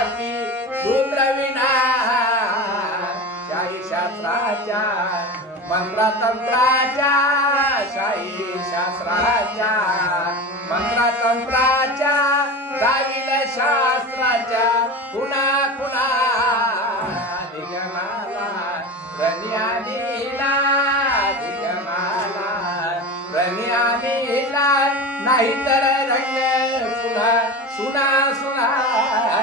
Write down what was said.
पापी रुद्रविना शाही शास्त्राच्या मंत्रतंत्राच्या शाही शास्त्राच्या मंत्रतंत्राच्या दाविल शास्त्राच्या कुणा कुणा दिगमाला रण्यानीला दिगमाला रण्यानीला नाहीतर